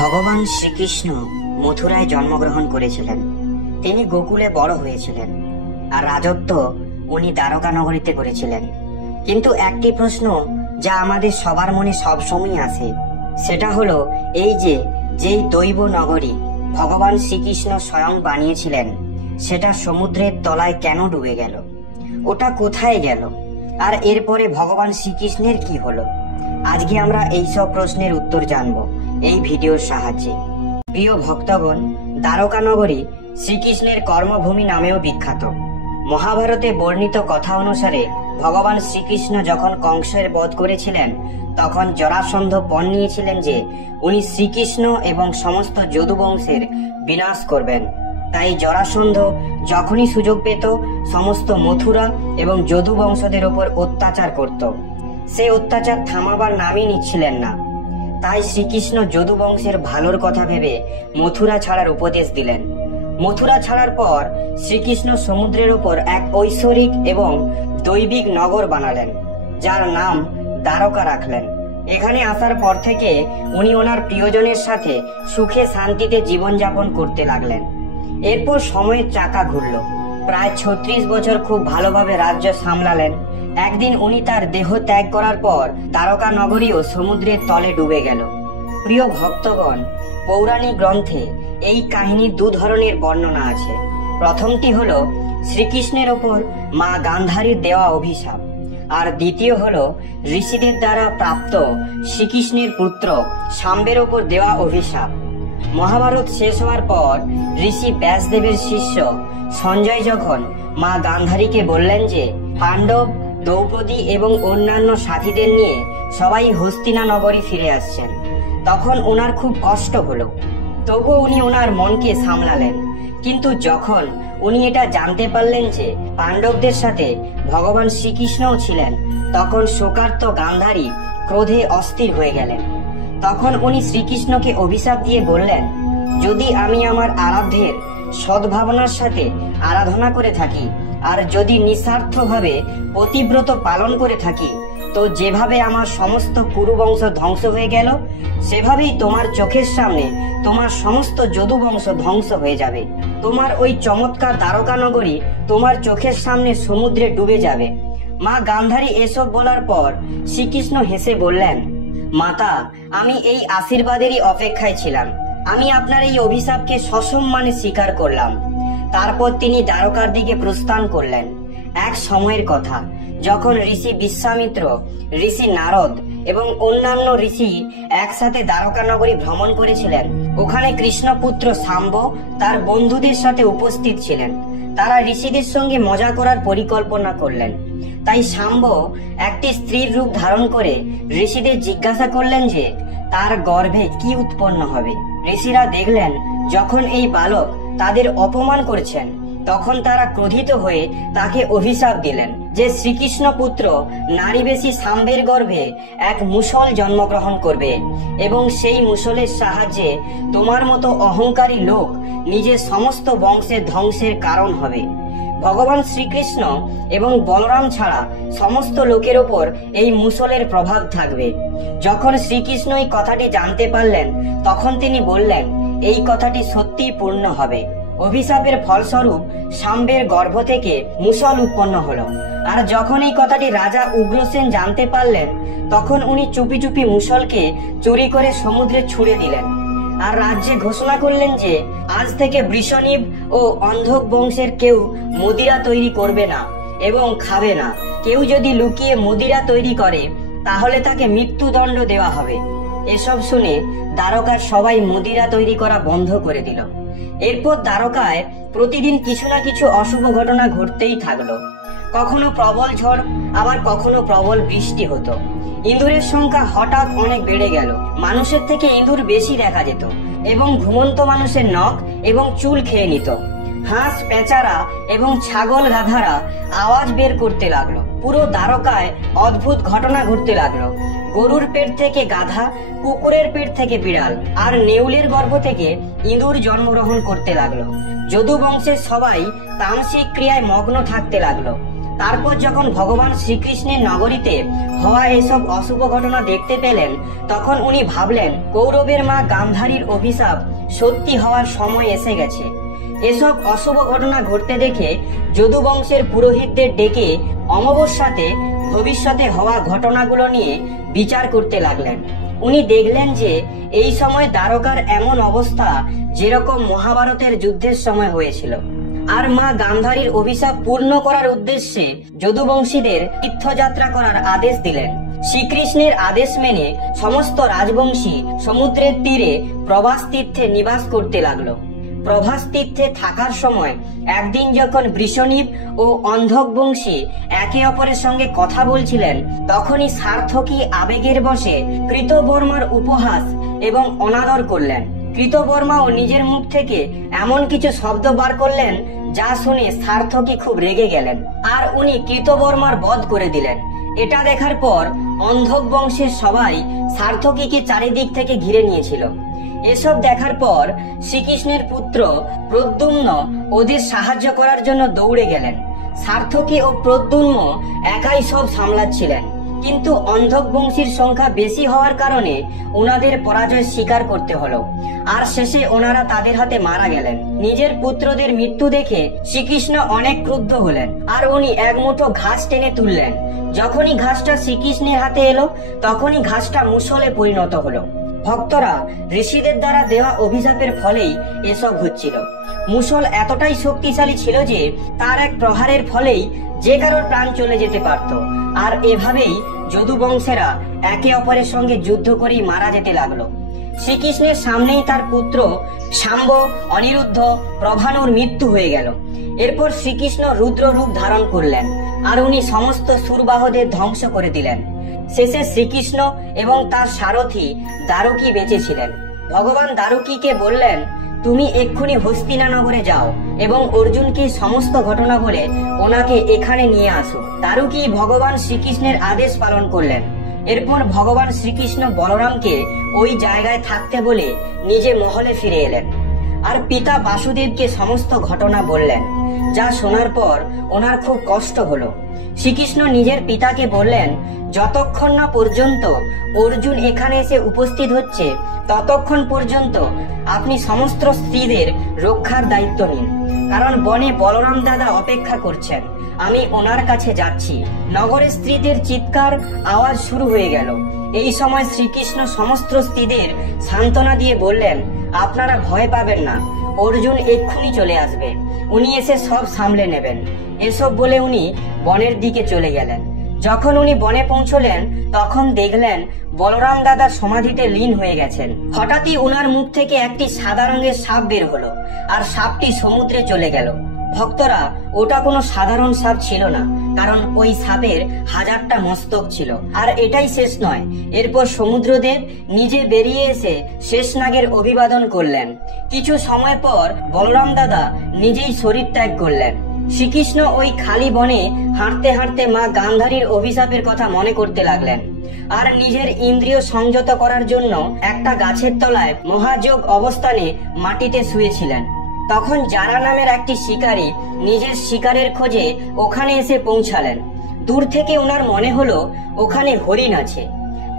ভগবান শ্রীকৃষ্ণ মথুরায় জন্মগ্রহণ করেছিলেন। তিনি গোকুলে বড় হয়েছিলেন আর রাজত্ব উনি দ্বারকা নগরীতে করেছিলেন। কিন্তু একটি প্রশ্ন যা আমাদের সবার মনে সবসময় আসে, সেটা হলো এই যেই দৈব নগরী ভগবান শ্রীকৃষ্ণ স্বয়ং বানিয়েছিলেন, সেটা সমুদ্রের তলায় কেন ডুবে গেল? ওটা কোথায় গেল? আর এরপরে ভগবান শ্রীকৃষ্ণের কি হলো? আজকে আমরা এইসব প্রশ্নের উত্তর জানব এই ভিডিওর সাহায্যে। প্রিয় ভক্তগণ, দ্বারকা নগরী শ্রীকৃষ্ণের কর্মভূমি নামেও বিখ্যাত। মহাভারতে বর্ণিত কথা অনুসারে ভগবান শ্রীকৃষ্ণ যখন কংসের বধ করেছিলেন, তখন জরাসন্ধ পণ নিয়েছিলেন যে উনি শ্রীকৃষ্ণ এবং সমস্ত যদুবংশের বিনাশ করবেন। তাই জরাসন্ধ যখনই সুযোগ পেত সমস্ত মথুরা এবং যদুবংশদের ওপর অত্যাচার করত। সে অত্যাচার থামাবার নামই নিচ্ছিলেন না। তাই শ্রীকৃষ্ণ যদুবংশের ভালোর কথা ভেবে মথুরা ছাড়ার উপদেশ দিলেন। মথুরা ছাড়ার পর শ্রীকৃষ্ণ সমুদ্রের ওপর এক ঐশ্বরিক এবং দৈবিক নগর বানালেন, যার নাম দ্বারকা রাখলেন। এখানে আসার পর থেকে উনি ওনার প্রিয়জনের সাথে সুখে শান্তিতে জীবনযাপন করতে লাগলেন। এরপর সময়ের চাকা ঘুরল। প্রায় 36 বছর খুব ভালোভাবে রাজ্য সামলালেন। একদিন উনি তার দেহ ত্যাগ করার পর দ্বারকা নগরীও সমুদ্রের তলে ডুবে গেল। প্রিয় ভক্তগণ, পৌরাণিক গ্রন্থে এই কাহিনীর দু ধরনের বর্ণনা আছে। প্রথমটি হলো শ্রীকৃষ্ণের ওপর মা গান্ধারীর দেওয়া অভিশাপ, আর দ্বিতীয় হলো ঋষিদের দ্বারা প্রাপ্ত শ্রীকৃষ্ণের পুত্র শাম্বের ওপর দেওয়া অভিশাপ। মহাভারত শেষ হওয়ার পর ঋষি ব্যাসদেবের শিষ্য সঞ্জয় যখন মা গান্ধারীকে বললেন যে পাণ্ডব, দ্রৌপদী এবং অন্যান্য সাথীদের নিয়ে সবাই হস্তিনা নগরী ফিরে আসছেন, তখন ওনার খুব কষ্ট হলো। তবুও উনি ওনার মনকে সামলালেন। কিন্তু যখন উনি এটা জানতে পারলেন যে পাণ্ডবদের সাথে ভগবান শ্রীকৃষ্ণও ছিলেন, তখন শোকার্ত গান্ধারী ক্রোধে অস্থির হয়ে গেলেন। তখন উনি শ্রীকৃষ্ণকে অভিশাপ দিয়ে বললেন, যদি আমি আমার আরাধ্যের সদ্ভাবনার সাথে আরাধনা করে থাকি আর যদি নিঃস্বার্থভাবে পতিব্রত পালন করে থাকি, তো যেভাবে আমার সমস্ত কুরুবংশ ধ্বংস হয়ে গেল, সেভাবেই তোমার চোখের সামনে তোমার সমস্ত যদুবংশ ধ্বংস হয়ে যাবে। তোমার ওই চমৎকার দ্বারকা নগরী তোমার চোখের সামনে সমুদ্রে ডুবে যাবে। মা গান্ধারী এসব বলার পর শ্রীকৃষ্ণ হেসে বললেন, মাতা, আমি এই আশীর্বাদেরই অপেক্ষায় ছিলাম। আমি আপনার এই অভিশাপকে সসম্মানে স্বীকার করলাম। তারপর তিনি দ্বারকার দিকে প্রস্থান করলেন। এক সময়ের কথা, যখন ঋষি বিশ্বামিত্র, ঋষি নারদ এবং অন্যান্য ঋষি একসাথে দ্বারকা নগরী ভ্রমণ করেছিলেন, ওখানে কৃষ্ণপুত্র শাম্ব তার বন্ধুদের সাথে উপস্থিত ছিলেন। তারা ঋষিদের সঙ্গে মজা করার পরিকল্পনা করলেন। তাই শাম্ব একটি স্ত্রীর রূপ ধারণ করে ঋষিদের জিজ্ঞাসা করলেন যে তার গর্ভে কি উৎপন্ন হবে। ঋষিরা দেখলেন যখন এই বালক তাদের অপমান করছেন, তখন তারা ক্রোধিত হয়ে তাকে অভিশাপ দিলেন যে শ্রীকৃষ্ণ পুত্র নারীবেশী শাম্বের গর্ভে এক মুষল জন্মগ্রহণ করবে এবং সেই মুষলের সাহায্যে তোমার মতো অহংকারী লোক নিজের সমস্ত বংশের ধ্বংসের কারণ হবে। ভগবান শ্রীকৃষ্ণ এবং বলরাম ছাড়া সমস্ত লোকের ওপর এই মুষলের প্রভাব থাকবে। যখন শ্রীকৃষ্ণ এই কথাটি জানতে পারলেন, তখন তিনি বললেন এই কথাটি সত্যিই পূর্ণ হবে। অভিশাপের ফলস্বরূপ শাম্বের গর্ভ থেকে মুষল উৎপন্ন হলো। আর যখন এই কথাটি রাজা উগ্রসেন জানতে পারলেন, তখন উনি চুপি চুপি মুষলকে চুরি করে সমুদ্রে ছুড়ে দিলেন আর রাজ্যে ঘোষণা করলেন যে আজ থেকে বৃষণীব ও অন্ধক বংশের কেউ মদিরা তৈরি করবে না এবং খাবে না। কেউ যদি লুকিয়ে মদিরা তৈরি করে, তাহলে তাকে মৃত্যুদণ্ড দেওয়া হবে। এসব শুনে দ্বারকার সবাই মদিরা তৈরি করা বন্ধ করে দিল। এরপর দ্বারকায় প্রতিদিন কিছু না কিছু অশুভ ঘটনা ঘটতেই থাকলো। কখনো প্রবল ঝড়, আবার কখনো প্রবল বৃষ্টি হতো। ইঁদুরের সংখ্যা হঠাৎ অনেক বেড়ে গেল। মানুষের থেকে ইঁদুর বেশি দেখা যেত এবং ঘুমন্ত মানুষের নখ এবং চুল খেয়ে নিত। হাঁস, পেঁচারা এবং ছাগল গাধারা আওয়াজ বের করতে লাগলো। পুরো দ্বারকায় অদ্ভুত ঘটনা ঘটতে লাগলো। গরুর পেট থেকে গাধা, কুকুরের পেট থেকে বিড়াল আর নেউলের গর্ভ থেকে ইঁদুর জন্মগ্রহণ করতে লাগলো। যদু বংশের সবাই তামসিক ক্রিয়ায় মগ্ন থাকতে লাগলো। তারপর যখন ভগবান শ্রীকৃষ্ণের নগরীতে হওয়া এসব অশুভ ঘটনা দেখতে পেলেন, তখন উনি ভাবলেন কৌরবের মা গান্ধারীর অভিশাপ সত্যি হওয়ার সময় এসে গেছে। এসব অশুভ ঘটনা ঘটতে দেখে যদু বংশের পুরোহিতদের ডেকে অমাবস্যাতে ভবিষ্যতে হওয়া ঘটনাগুলো নিয়ে বিচার করতে লাগলেন। উনি দেখলেন যে এই সময় দ্বারকার এমন অবস্থা যেরকম মহাভারতের যুদ্ধের সময় হয়েছিল। আর মা গান্ধারীর অভিশাপ পূর্ণ করার উদ্দেশ্যে যদুবংশীদের তীর্থযাত্রা করার আদেশ দিলেন। শ্রীকৃষ্ণের আদেশ মেনে সমস্ত রাজবংশী সমুদ্রের তীরে প্রভাস তীর্থে নিবাস করতে লাগলো। প্রভাস তীর্থে থাকার সময় একদিন যখন বৃষণীব ও অন্ধক বংশী একে অপরের সঙ্গে কথা বলছিলেন, তখনই সার্থকী আবেগের বশে কৃতবর্মার উপহাস এবং অনাদর করলেন। কৃতবর্মাও নিজের মুখ থেকে এমন কিছু শব্দ বার করলেন যা শুনে সার্থকী খুব রেগে গেলেন, আর উনি কৃতবর্মার বধ করে দিলেন। এটা দেখার পর অন্ধক বংশের সবাই সার্থকীকে চারিদিক থেকে ঘিরে নিয়েছিল। এসব দেখার পর শ্রীকৃষ্ণের পুত্র প্রদ্যুম্ন ওদের সাহায্য করার জন্য দৌড়ে গেলেন। সার্থকী ও প্রদ্যুম্ন একাই সব সামলাচ্ছিলেন, কিন্তু অন্ধক বংশীর সংখ্যা বেশি হওয়ার কারণে ওনাদের পরাজয় স্বীকার করতে হলো, আর শেষে ওনারা তাদের হাতে মারা গেলেন। নিজের পুত্রদের মৃত্যু দেখে শ্রীকৃষ্ণ অনেক ক্রুদ্ধ হলেন, আর উনি এক মুঠো ঘাস টেনে তুললেন। যখনই ঘাসটা শ্রীকৃষ্ণের হাতে এলো, তখনই ঘাসটা মুষলে পরিণত হলো। ভক্তরা ঋষিদের দ্বারা দেওয়া অভিশাপের ফলেই এসব হচ্ছিল। মুষল এতটাই শক্তিশালী ছিল যে তার এক প্রহারের ফলেই যে কারোর প্রাণ চলে যেতে পারত, আর এভাবেই যদু বংশেরা একে অপরের সঙ্গে যুদ্ধ করেই মারা যেতে লাগলো। শ্রীকৃষ্ণের সামনেই তার পুত্র শাম্ব, অনিরুদ্ধ, প্রভানুর মৃত্যু হয়ে গেল। এরপর শ্রীকৃষ্ণ রুদ্র রূপ ধারণ করলেন, আর উনি সমস্ত সুরবাহদের ধ্বংস করে দিলেন। শেষে শ্রীকৃষ্ণ এবং তার সারথী দারুকি বেঁচেছিলেন। ভগবান দারুকিকে বললেন, তুমি এক্ষুনি হস্তিনানগরে যাও এবং অর্জুনকে সমস্ত ঘটনা বলে ওনাকে এখানে নিয়ে আসো। দারুকি ভগবান শ্রীকৃষ্ণের আদেশ পালন করলেন। এরপর ভগবান শ্রীকৃষ্ণ বলরামকে ওই জায়গায় থাকতে বলে নিজে মহলে ফিরে এলেন, আর পিতা বাসুদেবকে সমস্ত ঘটনা বললেন, যা শোনার পর ওনার খুব কষ্ট হলো। শ্রীকৃষ্ণ নিজের পিতাকে বললেন, যতক্ষণ না পর্যন্ত অর্জুন এখানে এসে উপস্থিত হচ্ছে, ততক্ষণ পর্যন্ত আপনি সমস্ত স্ত্রীদের রক্ষার দায়িত্ব নিন, কারণ বনে বলরাম দাদা অপেক্ষা করছেন। আমি ওনার কাছে যাচ্ছি। নগরের স্ত্রীদের চিৎকার আওয়াজ শুরু হয়ে গেল। এই সময় শ্রীকৃষ্ণ সমস্ত স্ত্রীদের সান্ত্বনা দিয়ে বললেন, আপনারা ভয় পাবেন না, অর্জুন এক্ষুনি চলে আসবে, উনি এসে সব সামলে নেবেন। এসব বলে উনি বনের দিকে চলে গেলেন। যখন উনি বনে পৌঁছলেন, তখন দেখলেন বলরাম দাদা সমাধিতে লীন হয়ে গেছেন। হঠাৎই উনার মুখ থেকে একটি সাদা রঙের সাপ বের হলো, আর সাপটি সমুদ্রে চলে গেল। ভক্তরা, ওটা কোনো সাধারণ সাপ ছিল না, কারণ ওই সাপের 1000টা মস্তক ছিল। আর এটাই শেষ নয়, এরপর সমুদ্রদেব নিজে বেরিয়ে এসে শেষনাগের অভিবাদন করলেন। কিছু সময় পর বলরাম দাদা নিজেই শরীর ত্যাগ করলেন। শ্রীকৃষ্ণ ওই খালি বনে হাঁটতে হাঁটতে মা গান্ধারীর অভিশাপের কথা মনে করতে লাগলেন, আর নিজের ইন্দ্রিয় সংযত করার জন্য একটা গাছের তলায় মহাযোগ অবস্থানে মাটিতে শুয়েছিলেন। তখন জারা নামের একটি শিকারী নিজের শিকারের খোঁজে ওখানে এসে পৌঁছালেন। দূর থেকে ওনার মনে হলো ওখানে হরিণ আছে,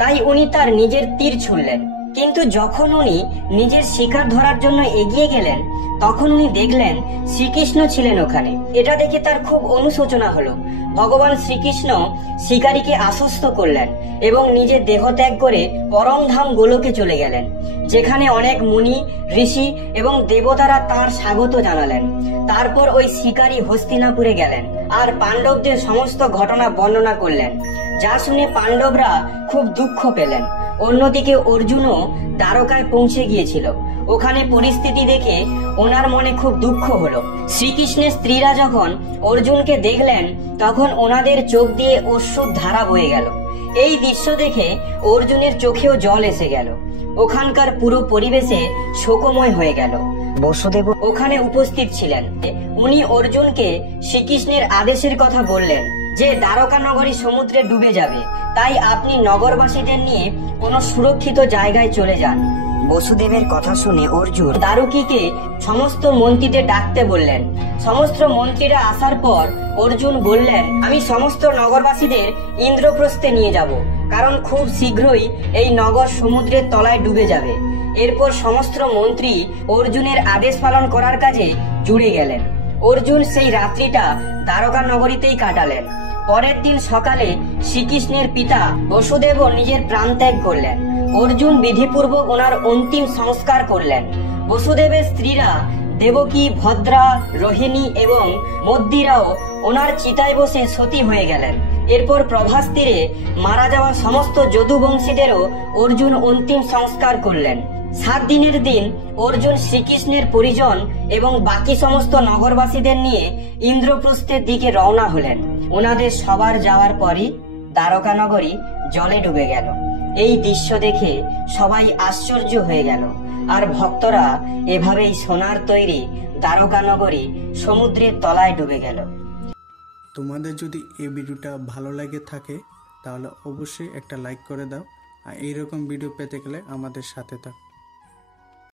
তাই উনি তার নিজের তীর ছুড়লেন। কিন্তু যখন উনি নিজের শিকার ধরার জন্য এগিয়ে গেলেন, তখন উনি দেখলেন শ্রীকৃষ্ণ ছিলেন ওখানে। এটা দেখে তার খুব অনুশোচনা হলো। ভগবান শ্রীকৃষ্ণ শিকারীকে আশ্বস্ত করলেন এবং নিজের দেহ ত্যাগ করে পরমধাম গোলকে চলে গেলেন, যেখানে অনেক মুনি, ঋষি এবং দেবতারা তাঁর স্বাগত জানালেন। তারপর ওই শিকারী হস্তিনাপুরে গেলেন আর পাণ্ডবদের সমস্ত ঘটনা বর্ণনা করলেন, যা শুনে পাণ্ডবরা খুব দুঃখ পেলেন। অন্যদিকে অর্জুনও দ্বারকায় পৌঁছে গিয়েছিল। ওখানে পরিস্থিতি দেখে ওনার মনে খুব দুঃখ হলো। শ্রীকৃষ্ণের স্ত্রীরা যখন অর্জুনকে দেখলেন, তখন ওনাদের চোখ দিয়ে অশ্রুর ধারা বয়ে গেল। এই দৃশ্য দেখে অর্জুনের চোখেও জল এসে গেল। ওখানকার পুরো পরিবেশে শোকময় হয়ে গেল। বসুদেব ওখানে উপস্থিত ছিলেন। উনি অর্জুনকে শ্রীকৃষ্ণের আদেশের কথা বললেন যে দ্বারকা নগরী সমুদ্রে ডুবে যাবে, তাই আপনি নগরবাসীদের নিয়ে কোনো সুরক্ষিত জায়গায় চলে যান। বসুদেবের কথা শুনে অর্জুন দারুকিকে সমস্ত মন্ত্রীদের ডাকতে বললেন। সমস্ত মন্ত্রীরা আসার পর অর্জুন বললেন, আমি সমস্ত নগরবাসীদের ইন্দ্রপ্রস্থে নিয়ে যাব, কারণ খুব শীঘ্রই এই নগর সমুদ্রের তলায় ডুবে যাবে। এরপর সমস্ত মন্ত্রী অর্জুনের আদেশ পালন করার কাজে জুড়ে গেলেন। অর্জুন সেই রাত্রিটা দ্বারকা নগরীতেই কাটালেন। পরের দিন সকালে শ্রীকৃষ্ণের পিতা বসুদেবও নিজের প্রাণ ত্যাগ করলেন। অর্জুন বিধিপূর্বক ওনার অন্তিম সংস্কার করলেন। বসুদেবের স্ত্রীরা দেবকী, ভদ্রা, রোহিণী এবং মদ্দিরাও ওনার চিতায় বসে সতী হয়ে গেলেন। এরপর প্রভাস তীরে মারা যাওয়া সমস্ত যদুবংশীদেরও অর্জুন অন্তিম সংস্কার করলেন। 7 দিনের দিন অর্জুন শ্রীকৃষ্ণের পরিজন এবং বাকি সমস্ত নগরবাসীদের নিয়ে ইন্দ্রপ্রস্থের দিকে রওনা হলেন। ওনাদের সবার যাওয়ার পরই দ্বারকা নগরী জলে ডুবে গেল। এই দৃশ্য দেখে সবাই আশ্চর্য হয়ে গেল। আর ভক্তরা এভাবেই সোনার তৈরি দ্বারকা নগরী সমুদ্রের তলায় ডুবে গেল। তোমাদের যদি এই ভিডিওটা ভালো লাগে থাকে তাহলে অবশ্যই একটা লাইক করে দাও, আর এইরকম ভিডিও পেতে গেলে আমাদের সাথে থাকো।